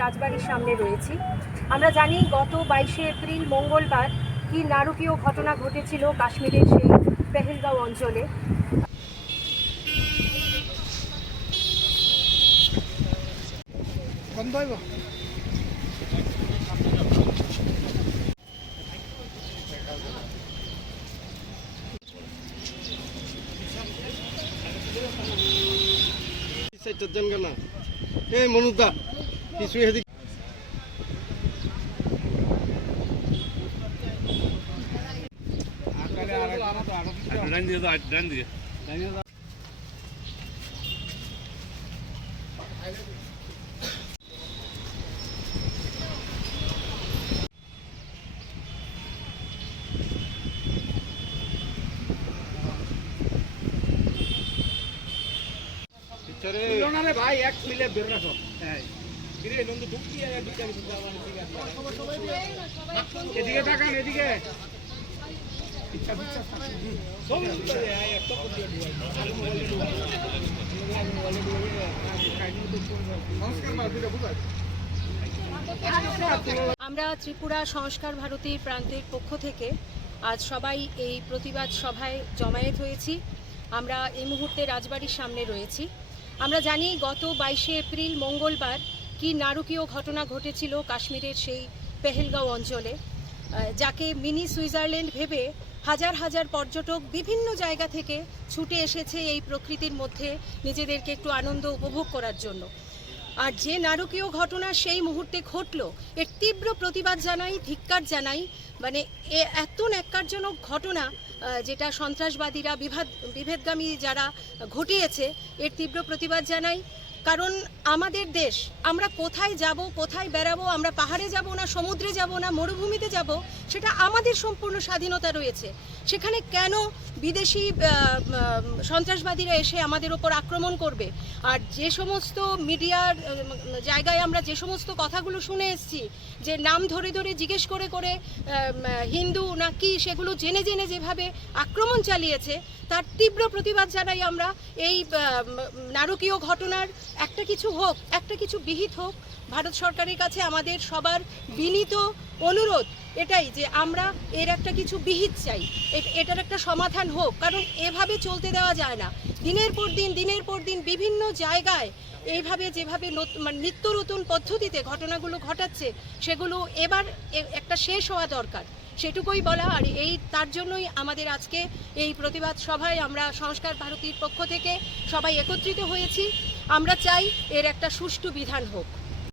রাজবাড়ির সামনে রয়েছি। আমরা জানি গত 22শে এপ্রিল মঙ্গলবার কি নারকীয় ঘটনা ঘটেছিল কাশ্মীরের সেই পেহেলগাঁও অঞ্চলে। মনুদা কিছু ভাই এক মিলে বের রাখো। এদিকে তাকান, এদিকে আমরা ত্রিপুরা সংস্কার ভারতীর প্রান্তের পক্ষ থেকে আজ সবাই এই প্রতিবাদ সভায় জমায়েত হয়েছি। আমরা এই মুহূর্তে রাজবাড়ির সামনে রয়েছি। আমরা জানি গত 22শে এপ্রিল মঙ্গলবার কি নারকীয় ঘটনা ঘটেছিল কাশ্মীরের সেই পেহেলগাঁও অঞ্চলে, যাকে মিনি সুইজারল্যান্ড ভেবে হাজার হাজার পর্যটক বিভিন্ন জায়গা থেকে ছুটে এসেছে এই প্রকৃতির মধ্যে নিজেদেরকে একটু আনন্দ উপভোগ করার জন্য। আর যে নারকীয় ঘটনা সেই মুহূর্তে ঘটল, এর তীব্র প্রতিবাদ জানাই, ধিক্কার জানাই। মানে এত ন্যাক্কারজনক ঘটনা যেটা সন্ত্রাসবাদীরা বিভেদগামী যারা ঘটিয়েছে, এর তীব্র প্রতিবাদ জানাই। কারণ আমাদের দেশ, আমরা কোথায় যাব, কোথায় বেড়াবো, আমরা পাহাড়ে যাব না সমুদ্রে যাব না মরুভূমিতে যাব, সেটা আমাদের সম্পূর্ণ স্বাধীনতা রয়েছে। সেখানে কেন বিদেশি সন্ত্রাসবাদীরা এসে আমাদের ওপর আক্রমণ করবে? আর যে সমস্ত মিডিয়ার জায়গায় আমরা যে সমস্ত কথাগুলো শুনে এসেছি, যে নাম ধরে ধরে জিজ্ঞেস করে করে হিন্দু না কি, সেগুলো জেনে জেনে যেভাবে আক্রমণ চালিয়েছে, তার তীব্র প্রতিবাদ জানাই আমরা। এই নারকীয় ঘটনার একটা কিছু হোক, একটা কিছু বিহিত হোক। ভারত সরকারের কাছে আমাদের সবার বিনীত অনুরোধ এটাই যে আমরা এর একটা কিছু বিহিত চাই, এটার একটা সমাধান হোক। কারণ এভাবে চলতে দেওয়া যায় না। দিনের পর দিন বিভিন্ন জায়গায় এইভাবে যেভাবে নিত্য নতুন পদ্ধতিতে ঘটনাগুলো ঘটাচ্ছে, সেগুলো এবার একটা শেষ হওয়া দরকার, সেটুকুই বলা। আর তার জন্যই আমাদের আজকে এই প্রতিবাদ সভায় আমরা সংস্কার ভারতীর পক্ষ থেকে সবাই একত্রিত হয়েছি। আমরা চাই এর একটা সুষ্ঠু বিধান হোক।